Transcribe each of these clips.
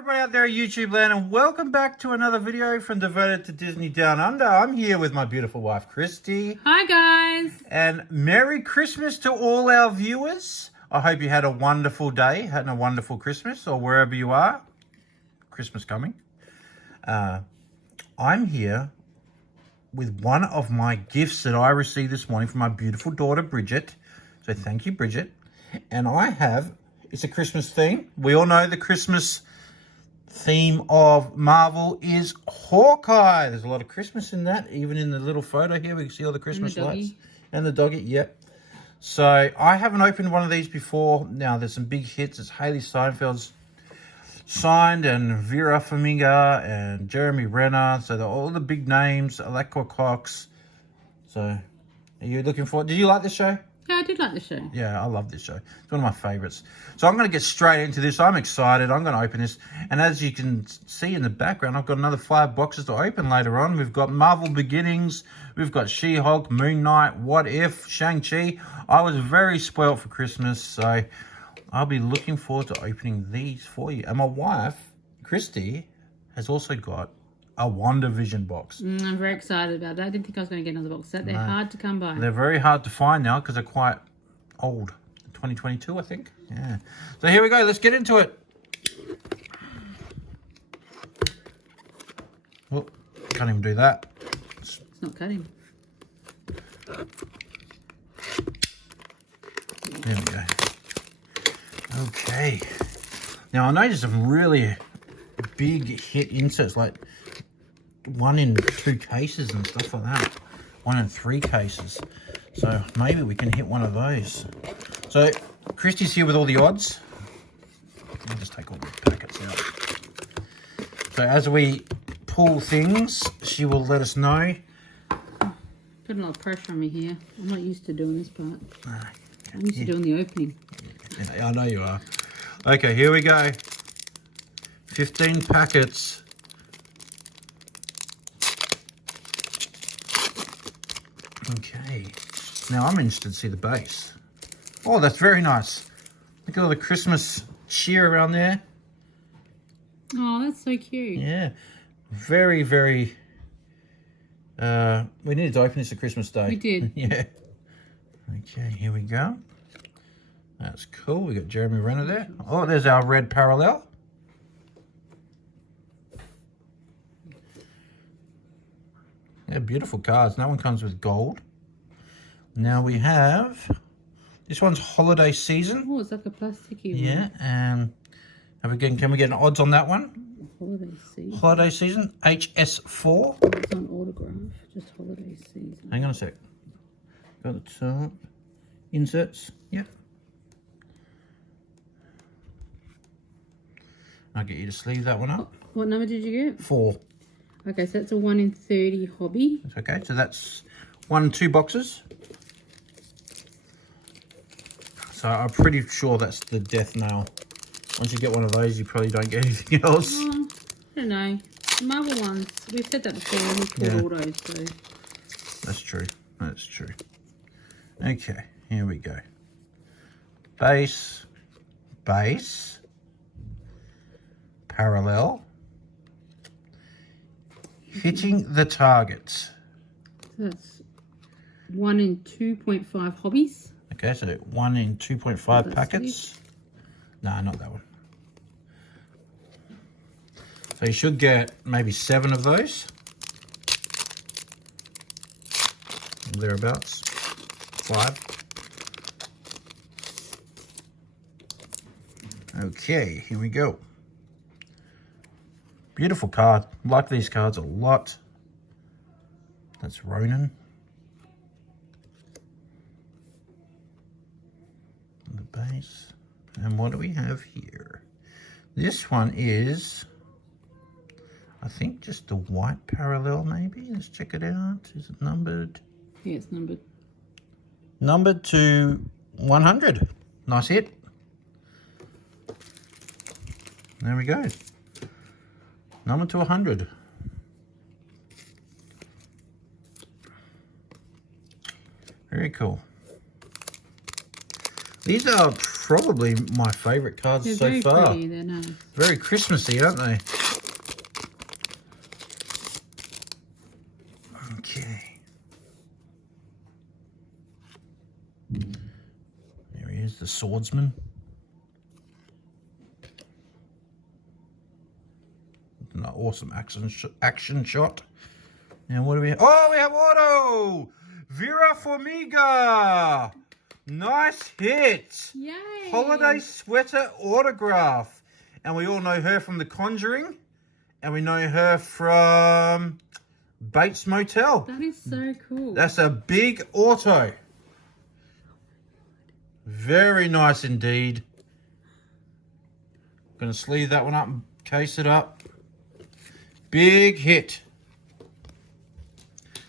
everybody out there at YouTube land, and welcome back to another video from Devoted to Disney Down Under. I'm here with my beautiful wife, Kristy. Hi, guys. And Merry Christmas to all our viewers. I hope you had a wonderful day, had a wonderful Christmas, or wherever you are. Christmas coming. I'm here with one of my gifts that I received this morning from my beautiful daughter, Bridget. So thank you, Bridget. And I have... It's a Christmas theme. We all know the Christmas theme of Marvel is Hawkeye. There's a lot of Christmas in that. Even in the little photo here, we can see all the Christmas lights. And the doggy, yep. So I haven't opened one of these before. Now, there's some big hits. It's Haley Steinfeld's signed, and Vera Farmiga, and Jeremy Renner. So they're all the big names. Alekwa Cox. So, are you looking forward? Did you like this show? Yeah, I did like the show. Yeah, I love this show. It's one of my favorites. So I'm going to get straight into this. I'm excited. I'm going to open this. And as you can see in the background, I've got another 5 boxes to open later on. We've got Marvel Beginnings. We've got She-Hulk, Moon Knight, What If, Shang-Chi. I was very spoiled for Christmas, so I'll be looking forward to opening these for you. And my wife, Kristy, has also got a WandaVision box. I'm very excited about that. I didn't think I was going to get another box set. They're hard to come by. They're very hard to find now because they're quite old. 2022, I think. Yeah. So here we go. Let's get into it. Oh, can't even do that. It's not cutting. There we go. Okay. Now, I noticed some really big hit inserts, like 1 in 2 cases and stuff like that. 1 in 3 cases. So maybe we can hit one of those. So Kristy's here with all the odds. I'll just take all the packets out. So as we pull things, she will let us know. Putting a lot of pressure on me here. I'm not used to doing this part. I'm used to doing the opening. Yeah, I know you are. Okay, here we go. 15 packets. Okay, now I'm interested to see the base. Oh, that's very nice. Look at all the Christmas cheer around there. Oh, that's so cute. Yeah, very, very... we needed to open this at Christmas Day. We did. Yeah. Okay, here we go. That's cool. We got Jeremy Renner there. Oh, there's our red parallel. Yeah, beautiful cards. That one comes with gold. Now we have... This one's Holiday Season. Oh, it's like a plasticky one. Yeah, and can we get an odds on that one? Holiday Season. Holiday Season, HS4. It's on autograph, just Holiday Season. Hang on a sec. Got the top. Inserts. Yep. I'll get you to sleeve that one up. What number did you get? 4. Okay, so that's a 1 in 30 hobby. Okay, so that's 1 and 2 boxes. So I'm pretty sure that's the death nail. Once you get one of those, you probably don't get anything else. I don't know. The Marvel ones, we've said that before, we've called autos, so. That's true. That's true. Okay, here we go. Base. Base. Parallel. Hitting the targets. So that's 1 in 2.5 hobbies. Okay, so 1 in 2.5 packets. No, not that one. So you should get maybe 7 of those. Thereabouts. 5. Okay, here we go. Beautiful card. Like these cards a lot. That's Ronan. The base. And what do we have here? This one is, I think, just the white parallel maybe. Let's check it out. Is it numbered? Yeah, it's numbered. Numbered to 100. Nice hit. There we go. Number to 100. Very cool. These are probably my favourite cards They're so very far. pretty. They're nice. Very Christmassy, aren't they? Okay. There he is, the swordsman. An awesome action shot. And what do we have? Oh, we have auto! Vera Farmiga! Nice hit! Yay! Holiday sweater autograph. And we all know her from The Conjuring. And we know her from Bates Motel. That is so cool. That's a big auto. Very nice indeed. Gonna sleeve that one up and case it up. Big hit. Do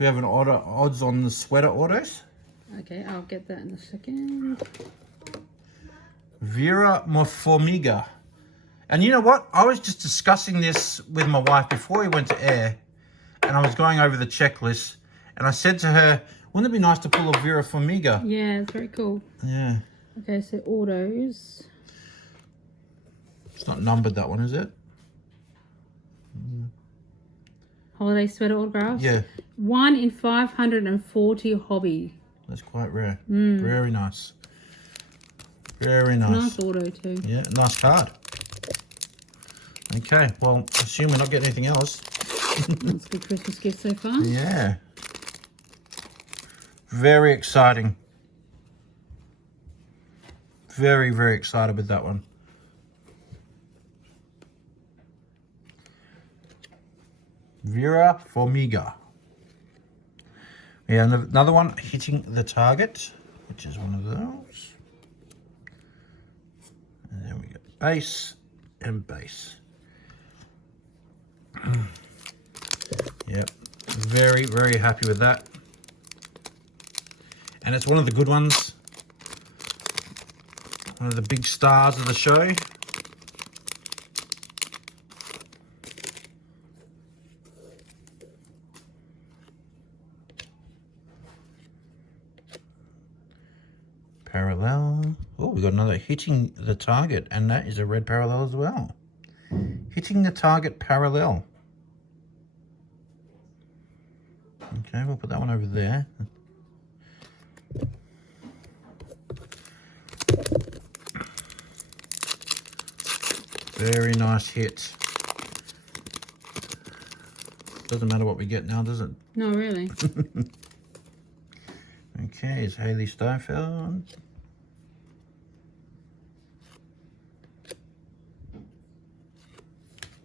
we have an odds on the sweater autos? Okay, I'll get that in a second. Vera Farmiga. And you know what? I was just discussing this with my wife before we went to air. And I was going over the checklist. And I said to her, wouldn't it be nice to pull a Vera Farmiga? Yeah, it's very cool. Yeah. Okay, so autos. It's not numbered, that one, is it? Holiday sweater autographs. Yeah. 1 in 540 hobby. That's quite rare. Very nice. Very nice. Nice auto too. Yeah, nice card. Okay, well, assume we're not getting anything else. That's a good Christmas gift so far. Yeah. Very exciting. Very, very excited with that one. Vera Farmiga. Yeah, another one, Hitting the Target, which is one of those. And then we got base and base. Yep, very, very happy with that. And it's one of the good ones. One of the big stars of the show. Parallel. Oh, we got another Hitting the Target, and that is a red parallel as well. Hitting the Target parallel. Okay, we'll put that one over there. Very nice hit. Doesn't matter what we get now, does it? No, really. Okay, it's Haley Steinfeld.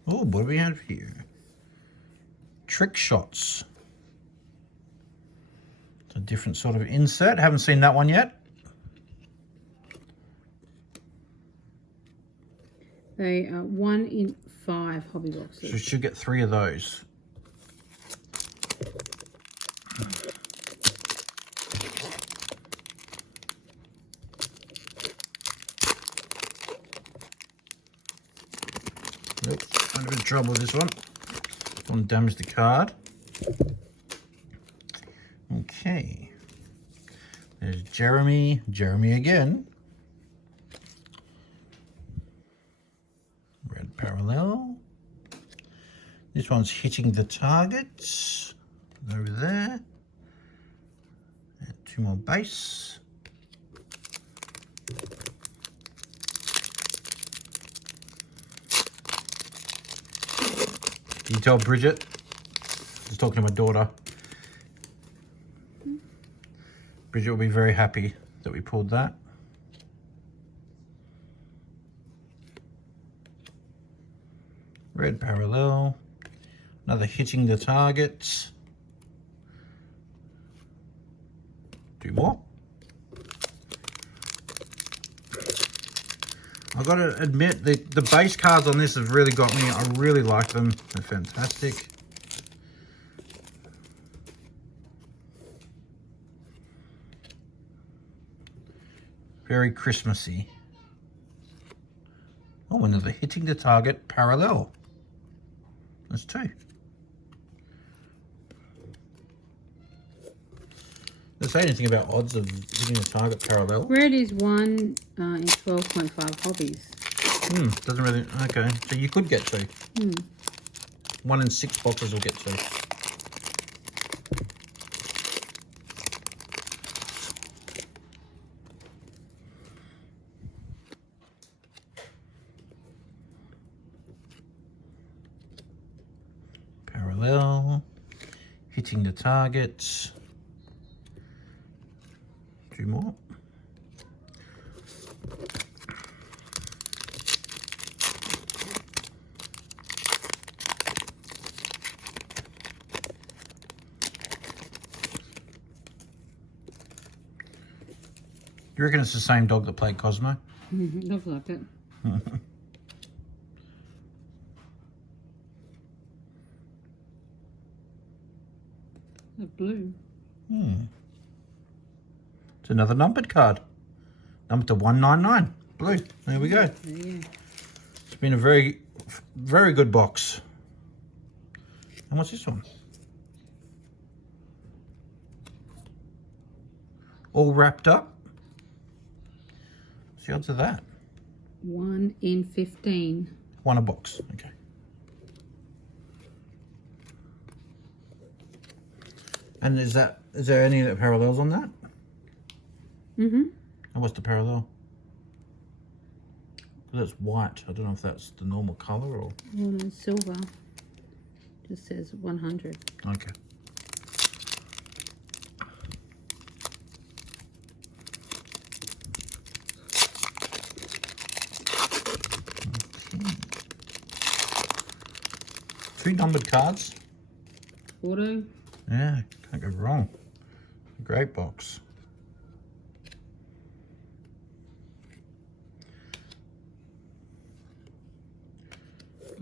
Oh, what do we have here? Trick shots. It's a different sort of insert. Haven't seen that one yet. They are 1 in 5 hobby boxes. So we should get 3 of those. Oops, I'm in a bit of trouble with this one. Don't want to damage the card. Okay. There's Jeremy. Jeremy again. Red parallel. This one's Hitting the Target. Over there. And 2 more base. Can you tell Bridget? I was talking to my daughter. Bridget will be very happy that we pulled that. Red parallel. Another Hitting the Target. 2 more. I've got to admit, the base cards on this have really got me. I really like them. They're fantastic. Very Christmassy. Oh, another Hitting the Target parallel. That's 2. Does it say anything about odds of hitting the target parallel? Red is 1 in 12.5 hobbies. Doesn't really... Okay, so you could get 2. 1 in 6 boxes will get 2. Parallel. Hitting the target. 2 more. You reckon it's the same dog that played Cosmo? Looks like it. The blue. It's another numbered card. Number to 199. Blue. There we go. There you go. It's been a very, very good box. And what's this one? All wrapped up. What's the odds of that? 1 in 15. 1 a box. Okay. And is there any parallels on that? And what's the parallel? That's white. I don't know if that's the normal color or... Well, no, silver. Just says 100. Okay. Three numbered cards. Auto. Yeah, can't go wrong. Great box.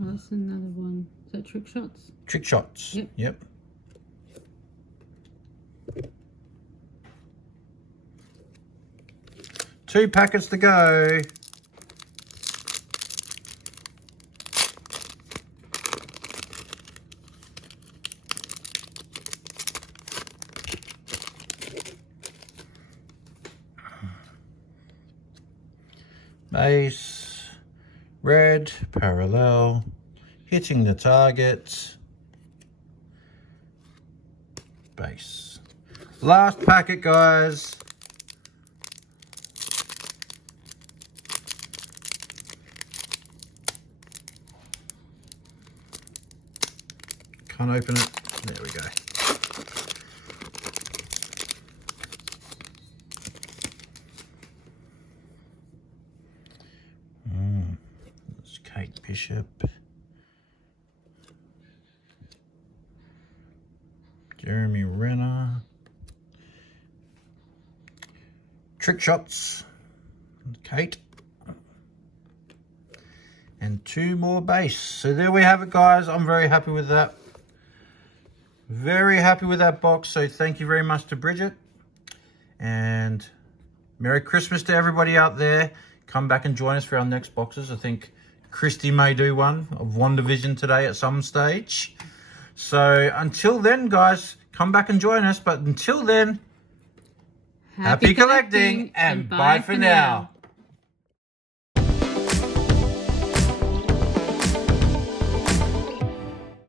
Oh, that's another one. Is that Trick Shots? Trick Shots. Yep. 2 packets to go. Base, red, parallel, hitting the target, base. Last packet, guys. Can't open it. There we go. Bishop, Jeremy Renner, Trick Shots, Kate, and 2 more base. So there we have it, guys. I'm very happy with that. Very happy with that box. So thank you very much to Bridget, and Merry Christmas to everybody out there. Come back and join us for our next boxes. I think Kristy may do one of WandaVision today at some stage. So until then, guys, come back and join us. But until then, happy collecting and bye for now.